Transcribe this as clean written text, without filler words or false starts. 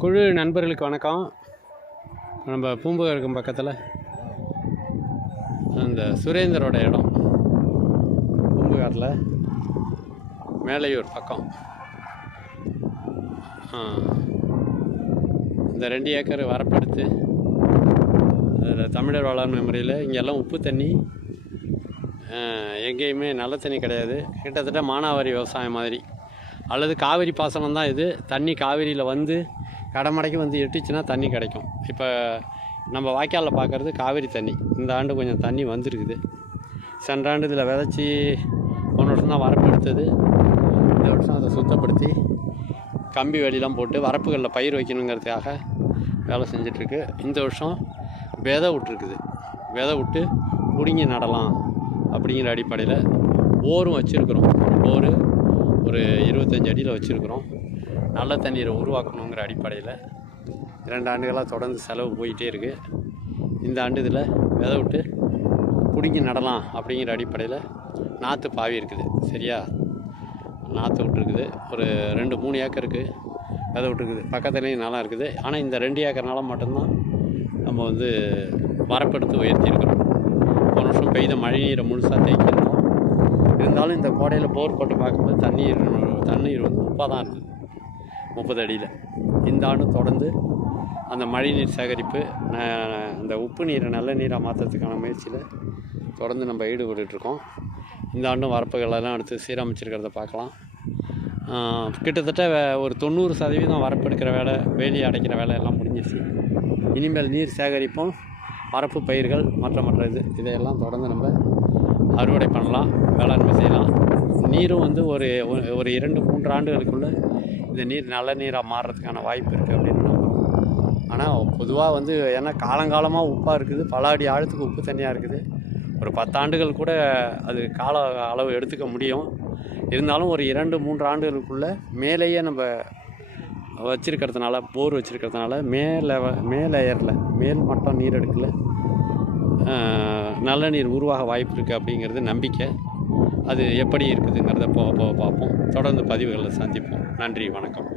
குழு நண்பர்களுக்கு வணக்கம். நம்ம பூம்புகாருக்கு பக்கத்தில் அந்த சுரேந்தரோட இடம், பூம்புகாரில் மேலையூர் பக்கம். இந்த 2 ஏக்கர் வரப்படுத்து அதில் தமிழர் வேளாண்மை முறையில் இங்கெல்லாம் உப்பு தண்ணி, எங்கேயுமே நல்ல தண்ணி கிடையாது. கிட்டத்தட்ட மானாவாரி விவசாயம் மாதிரி, அல்லது காவிரி பாசனம் தான் இது. தண்ணி காவிரியில் வந்து கடமடைக்கு வந்து எட்டுச்சுன்னா தண்ணி கிடைக்கும். இப்போ நம்ம வாய்க்காலில் பார்க்குறது காவிரி தண்ணி. இந்த ஆண்டு கொஞ்சம் தண்ணி வந்துருக்குது. சென்ற ஆண்டு இதில் விதைச்சி போன வருஷம் தான் வரப்பு எடுத்தது. இந்த வருஷம் அதை சுத்தப்படுத்தி கம்பி வேலிலாம் போட்டு வரப்புகளில் பயிர் வைக்கணுங்கிறதுக்காக வேலை செஞ்சிட்ருக்கு. இந்த வருஷம் விதை விட்டுருக்குது. விதை விட்டு பிடுங்கி நடலாம் அப்படிங்கிற அடிப்படையில் போரும் வச்சுருக்குறோம். போர் ஒரு 25 அடியில் வச்சுருக்குறோம். நல்ல தண்ணீரை உருவாக்கணுங்கிற அடிப்படையில் 2 ஆண்டுகளாக தொடர்ந்து செலவு போயிட்டே இருக்குது. இந்த ஆண்டு இதில் விதை விட்டு பிடுங்கி நடலாம் அப்படிங்கிற அடிப்படையில் நாற்று பாவி இருக்குது. சரியா, நாற்று விட்டுருக்குது. ஒரு 2-3 ஏக்கருக்கு விதை விட்டுருக்குது. பக்கத்துலேயும் நிலம் இருக்குது. ஆனால் இந்த 2 ஏக்கர் நிலம் மட்டும்தான் நம்ம வந்து வரப்பெடுத்து உயர்த்தியிருக்கிறோம். போன வருஷம் பெய்த மழை நீரை முழுசாக தேக்கியிருந்தோம். இருந்தாலும் இந்த கோடையில் போர் போட்டு பார்க்கும்போது தண்ணீர் வந்து உப்பாக தான் இருக்குது, 30 அடியில். இந்த ஆண்டு தொடர்ந்து அந்த மழை நீர் சேகரிப்பு, அந்த உப்பு நீரை நல்ல நீராக மாற்றுறதுக்கான முயற்சியில் தொடர்ந்து நம்ம ஈடுபட்டுருக்கோம். இந்த ஆண்டும் வரப்புகளெல்லாம் எடுத்து சீரமைச்சிருக்கிறத பார்க்கலாம். கிட்டத்தட்ட ஒரு 90% வரப்பெடுக்கிற வேலை, வேலி அடைக்கிற வேலை எல்லாம் முடிஞ்சிருச்சு. இனிமேல் நீர் சேகரிப்போம், வரப்பு பயிர்கள் மற்ற இதையெல்லாம் தொடர்ந்து நம்ம அறுவடை பண்ணலாம், வேளாண்மை செய்யலாம். நீரும் வந்து ஒரு 2-3 ஆண்டுகளுக்குள்ளே இந்த நீர் நல்ல நீராக மாறுறதுக்கான வாய்ப்பு இருக்குது அப்படின்னு நம்புகிறோம். ஆனால் பொதுவாக வந்து ஏன்னா காலங்காலமாக உப்பாக இருக்குது, பல அடி ஆழத்துக்கு உப்பு தண்ணியாக இருக்குது. ஒரு 10 ஆண்டுகள் கூட அது கால அளவு எடுத்துக்க முடியும். இருந்தாலும் ஒரு 2-3 ஆண்டுகளுக்குள்ளே மேலேயே நம்ம வச்சுருக்கிறதுனால, போர் வச்சுருக்கிறதுனால மேல் லேயரில் மேல் மட்டம் நீர் எடுக்கல நல்ல நீர் உருவாக வாய்ப்பு இருக்குது அப்படிங்கிறது நம்பிக்கை. அது எப்படி இருக்குதுங்கிறத போக பார்ப்போம். தொடர்ந்து பதிவுகளில் சந்திப்போம். நன்றி, வணக்கம்.